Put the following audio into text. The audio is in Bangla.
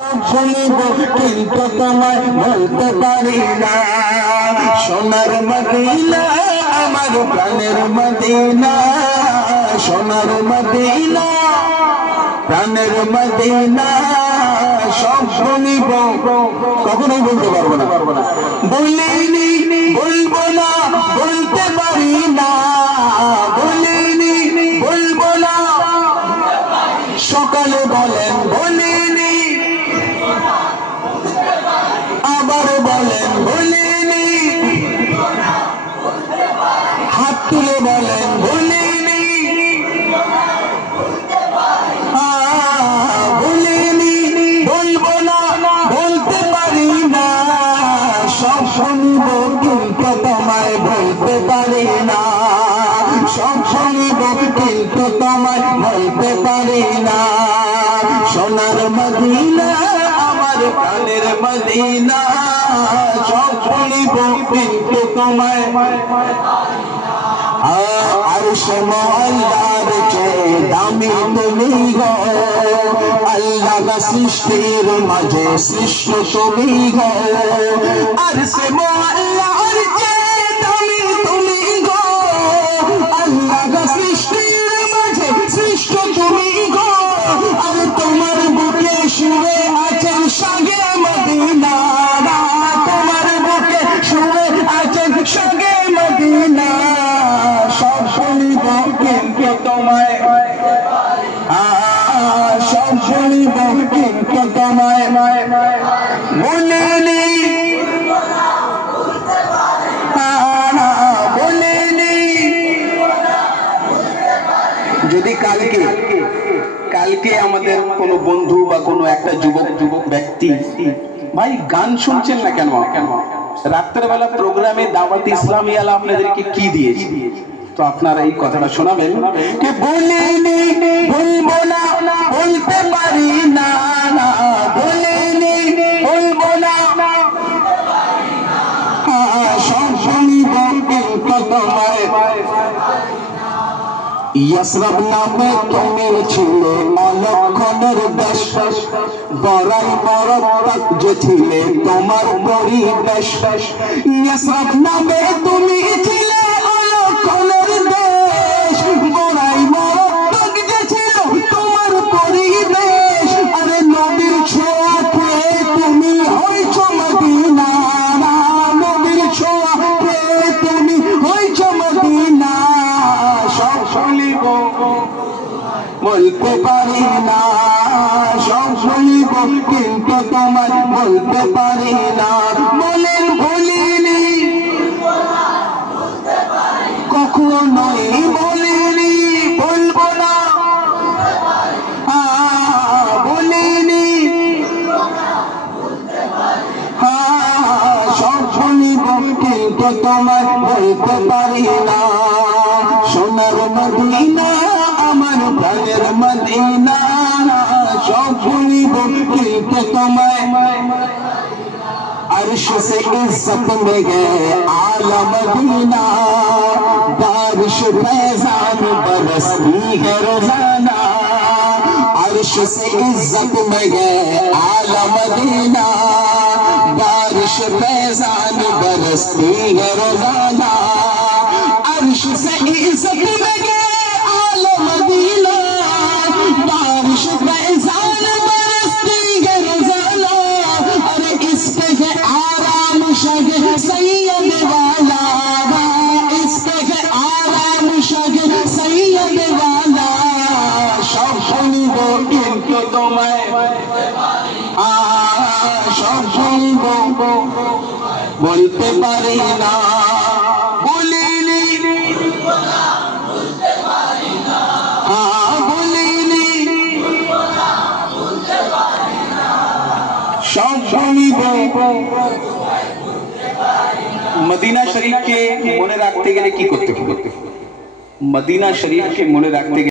শুনিব কিন্তু তোমায় বলতে পারি না। সোনার মদিনা আমার প্রাণের মদিনা, সোনার মদিনা প্রাণের মদিনা, সব শুনিব কখনোই বলতে পারবো না, বলিনি বলবো না, বলতে পারি না, বলিনি বলবো না, সকালে বলেন বলিনি, আবার বলেন বলিনি, হাত তুলে বলেন বলিনি, বলিনি বলবো না, বলতে পারি না, সব শুনিব কিন্তু তোমায় বলতে পারি না, সব শুনিব কিন্তু তোমায় বলতে পারি না। সোনার মদিনা আমার প্রাণের মদিনা, সব শুনিব কিন্তু তোমায়, আরশ আল্লাহর চেয়ে দামি তুমি গো, আল্লাহ সৃষ্টির মাঝে সৃষ্ট তুমি গো, আরশ আল্লাহর চেয়ে দামি তুমি গো, আল্লাহ সৃষ্টির মাঝে সৃষ্ট তুমি গো, আর তোমার বুকে শুয়ে আছেন শাহে মদিনা, তোমার বুকে শুয়ে আছেন শাহে মদিনা, সব শুনিব কিন্তু তোমায়, সব শুনিব কিন্তু তোমায় বলিনি, বলিনি। যদি কালকে আমাদের কোনো বন্ধু বা কোনো একটা যুবক ব্যক্তি, ভাই গান শুনছেন না কেন, রাত্রের বেলা প্রোগ্রামে দাওয়াত ইসলামী আলা আপনাদেরকে কি দিয়েছি, তো আপনারা এই কথাটা শোনাবেন যে বলিনি বলবো না, বলতে পারি না, বলিনি বলবো না, সব শুনিব কিন্তু তোমায়। ইয়াসরাব নামে তুমি ছিলে অলক্ষণের দেশ, বড়াই মরত্তক যে ছিলে তোমার পরিবেশ, ইয়াসরাব নামে তুমি ছিলে অলক্ষণের দেশ, বড়াই মরত্তক যে ছিল তোমার পরিবেশ, আরে নবীর ছোঁয়া পেয়ে তুমি হইছো মদিনা, নবীর ছোঁয়া পেয়ে তুমি হইছো মদিনা, সব শুনিব বলতে পারি না, সব শুনিব কিন্তু তোমায় বলতে পারি না, বলেন বলিনি কখনোই বলিনি বলবো না, বলিনি, সব শুনিব কিন্তু তোমায় বলতে পারি না। সোনার মদিনা আমার প্রাণের মদিনা, সব শুনিব কিন্তু তোমায়, अर्श से इज्जत में गए आला मदीना, बारिश फैजान बरसती है रोजाना, अर्श से इज्जत में गए आला मदीना, बारिश फैजान बरसती है रोजाना, अर्श से इज्जत में गए आला मदीना, बारिश फैजान बरसती है रोजाना, अरे इसके है आराम शगे सैयद वाला, इसके है आराम शगे सैयद वाला, সব শুনিব কিন্তু তোমায়, সব শুনিব বলতে পারি না, বলিনি বলিনি, সব শুনিব। মদিনা শরীফকে মনে রাখতে গেলে কি করতে হবে? মদিনা শরীফকে মনে রাখতে গেলে